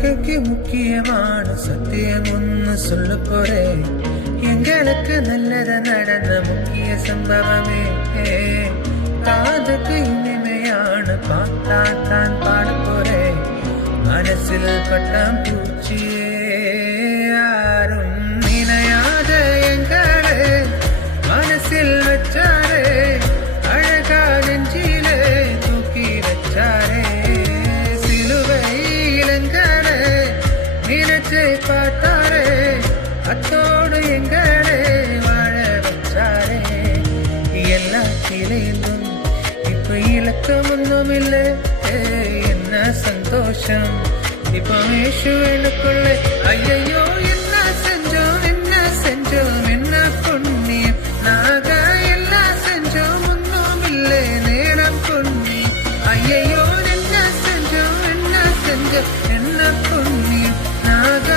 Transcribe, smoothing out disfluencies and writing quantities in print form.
வாழ்க்கைக்கு முக்கியமான சத்தியம் ஒன்னு சொல்ல போறேன். எங்களுக்கு நல்லத நடந்த முக்கிய சம்பவமே காதுக்கு இனிமையான பாட்டா தான் பாட போறேன். மனசில் பட்டாம் பூச்சியே யாரும் நினையாத எங்களே மனசில் வச்சாரே, அழகா நெஞ்சிலே தூக்கி வச்சாரே. சிலுவை இளங்கலே நினைச்சை பார்த்தாரே, அத்தோடு எங்களே வாழ வச்சாரே. எல்லாத்திலேயும் இப்ப இலக்கம் ஒன்றும் இல்லை, என்ன சந்தோஷம் இப்ப மேஷு எனக்குள்ளே. ஐயோ என்ன செஞ்சோம் என்ன செஞ்சோம் என்ன புண்ணியம், நாக எல்லாம் செஞ்சோம் ஒன்றும் இல்லை நேரம் புண்ணியம். ஐயோ என்ன செஞ்சோம் என்ன செஞ்சோம் என்ன புண்ணியம், நாக